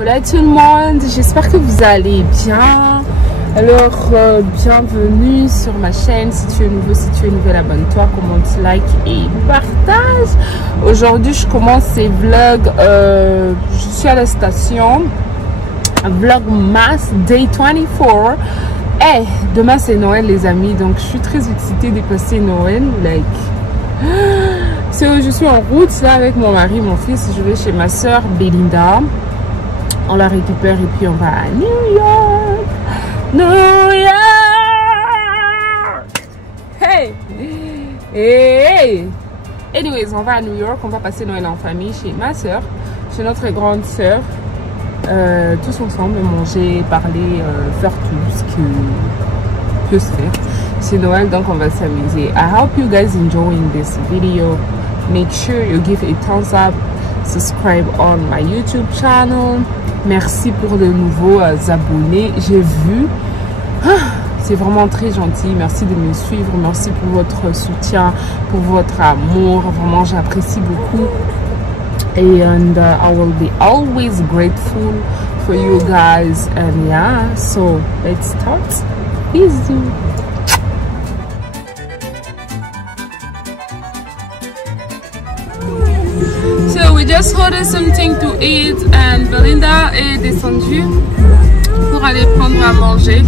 Hola tout le monde, j'espère que vous allez bien. Alors, bienvenue sur ma chaîne. Si tu es nouveau, si tu es nouvelle, abonne-toi, commente, like et partage. Aujourd'hui, je commence ces vlogs. Je suis à la station. Vlogmas Day 24. Hey, demain c'est Noël les amis, donc je suis très excitée de passer Noël. Like, je suis en route là avec mon mari, mon fils. Je vais chez ma soeur Belinda. On la récupère et puis on va à New York. New York. Hey, hey. Anyways, on va à New York. On va passer Noël en famille chez ma soeur, chez notre grande soeur. Tous ensemble, manger, parler, faire tout ce que peut se faire. C'est Noël, donc on va s'amuser. I hope you guys enjoying this video. Make sure you give a thumbs up, subscribe on my YouTube channel. Merci pour les nouveaux abonnés. J'ai vu, c'est vraiment très gentil. Merci de me suivre, merci pour votre soutien, pour votre amour. Vraiment, j'apprécie beaucoup. And I will be always grateful for you guys. And yeah, so let's start. Please do. So we just ordered something to eat and Belinda est descendue pour aller prendre à manger.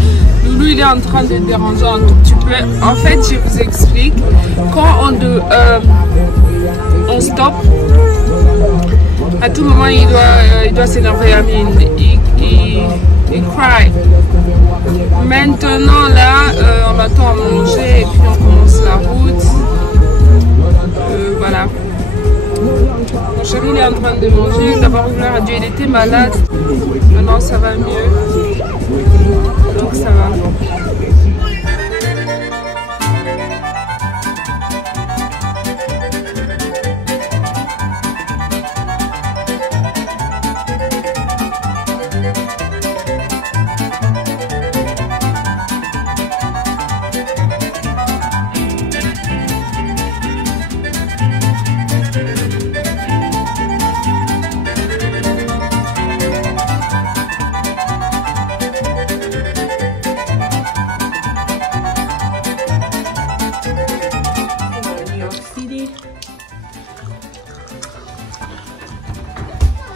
Loulou il est en train de déranger un tout petit peu. En fait, je vous explique. Quand on stoppe, à tout moment il doit s'énerver. I mean, il cry. Maintenant là, on attend à manger et puis on commence la route. Voilà. Mon chéri il est en train de manger. D'abord gloire à Dieu, il était malade. Maintenant ça va mieux. Donc ça va.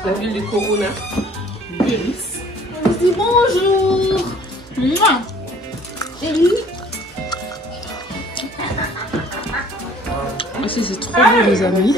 La ville du Corona. Délice. On se dit bonjour. Mouah. Chérie. Aussi c'est trop beau les amis.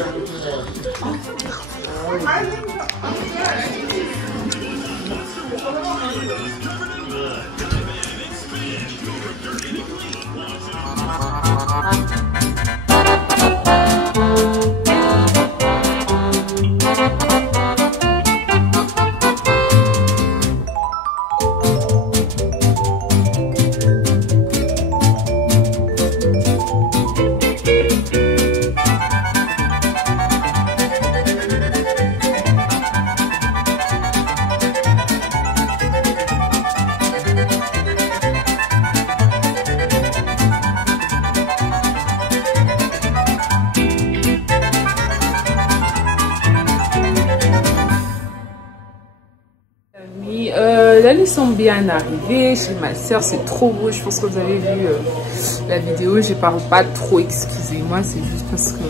Là, ils sont bien arrivés chez ma soeur. C'est trop beau. Je pense que vous avez vu la vidéo. Je parle pas trop. Excusez-moi. C'est juste parce que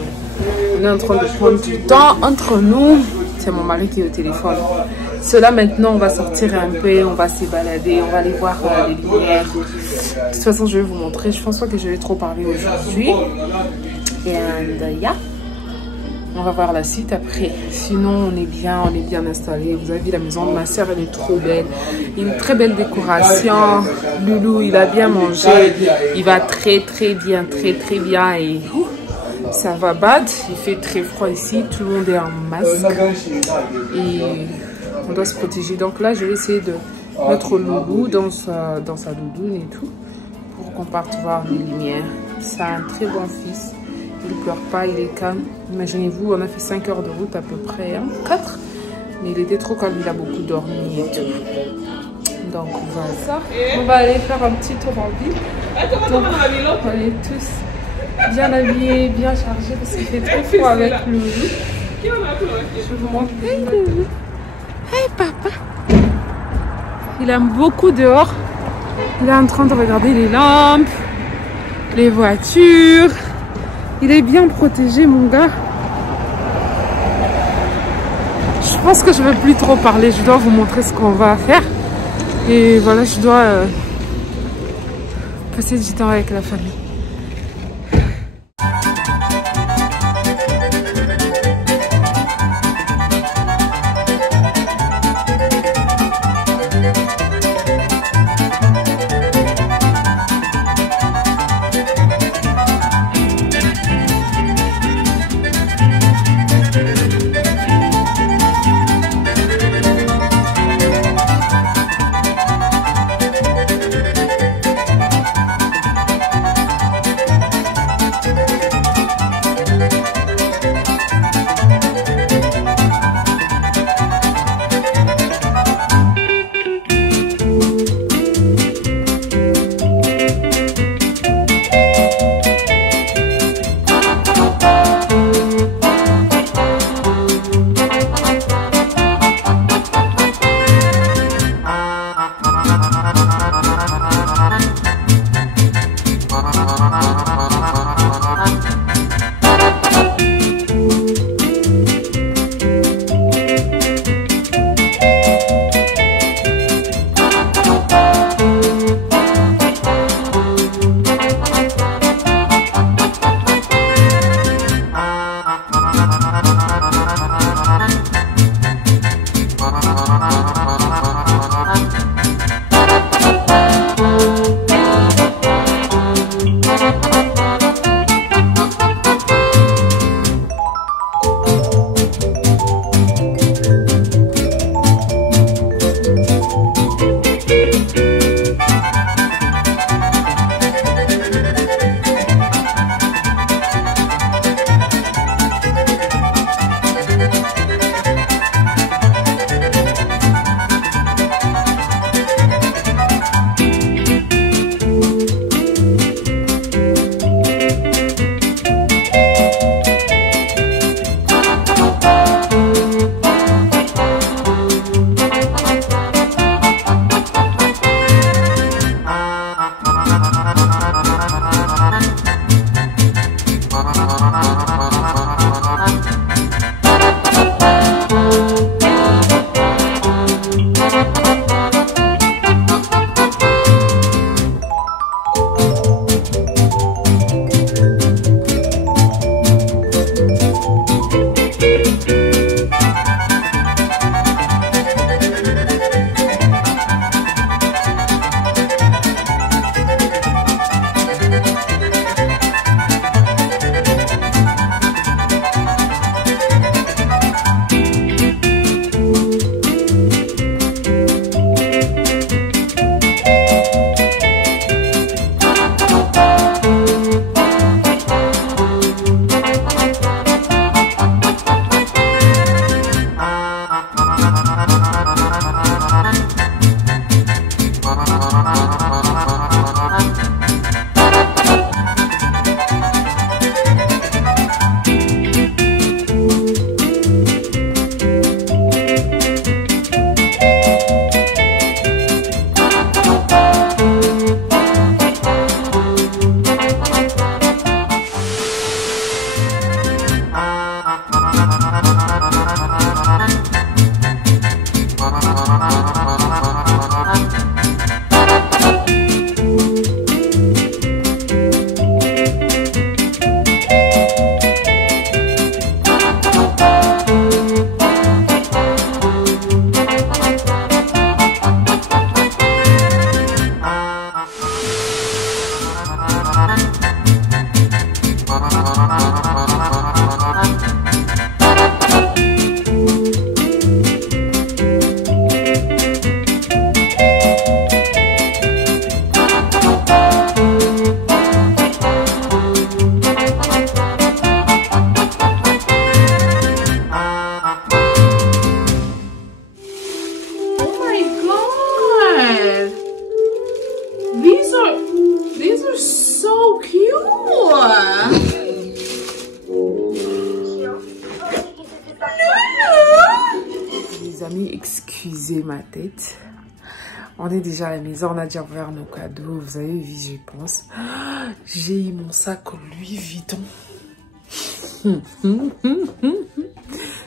on est en train de prendre du temps entre nous. C'est mon mari qui est au téléphone. Cela maintenant, on va sortir un peu. On va se balader. On va aller voir les lumières. De toute façon, je vais vous montrer. Je pense pas que je vais trop parler aujourd'hui. And yeah. On va voir la suite après. Sinon, on est bien installé. Vous avez vu la maison de ma soeur, elle est trop belle. Une très belle décoration. Loulou, il a bien mangé. Il va très bien, très bien. Et ça va bad. Il fait très froid ici. Tout le monde est en masque. Et on doit se protéger. Donc là, je vais essayer de mettre Loulou dans sa doudoune et tout. Pour qu'on parte voir les lumières. C'est un très bon fils. Il ne pleure pas, il est calme. Imaginez-vous, on a fait 5 heures de route à peu près, hein, 4. Mais il était trop calme, il a beaucoup dormi et tout. Donc voilà. On va aller faire un petit tour en ville. Donc, on est tous bien habillés, bien chargés parce qu'il fait très froid avec le loup. Je vous montre. Hey Loulou. Hey papa. Il aime beaucoup dehors. Il est en train de regarder les lampes, les voitures. Il est bien protégé, mon gars. Je pense que je ne vais plus trop parler. Je dois vous montrer ce qu'on va faire. Et voilà, je dois passer du temps avec la famille. Les amis, excusez ma tête. On est déjà à la maison, on a déjà ouvert nos cadeaux. Vous avez vu, je pense. J'ai eu mon sac Louis Vuitton.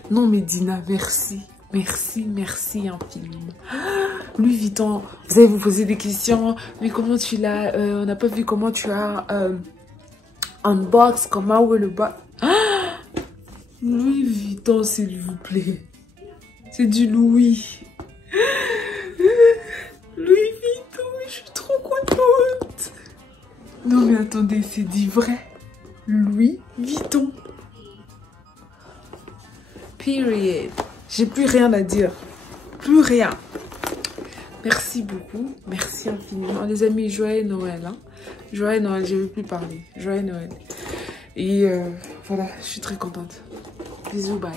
Non, mais Dina, merci. Merci, merci infiniment. Louis Vuitton, vous allez vous poser des questions. Mais comment tu l'as... on n'a pas vu comment tu as unbox, comment où est le bas. Louis Vuitton, s'il vous plaît. C'est du Louis. Louis Vuitton, je suis trop contente. Non mais attendez, c'est du vrai. Louis Vuitton. Period. J'ai plus rien à dire. Plus rien. Merci beaucoup. Merci infiniment. Les amis, joyeux Noël. Hein. Joyeux Noël, je ne veux plus parler. Joyeux Noël. Et voilà, je suis très contente. Bisous, bye.